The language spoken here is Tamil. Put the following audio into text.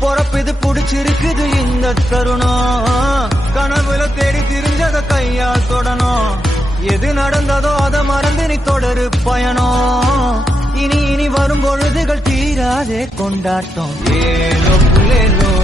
பொறப்பு இது புடிச்சிருக்குது இந்த தருணம். கனவுல தேடி திரிஞ்சத கையால் தொடணும். எது நடந்ததோ அத மறந்து நீ தொடரு பயணம். இனி இனி வரும் பொழுதுகள் தீராதே கொண்டாட்டம். ஏலோ புலேலோ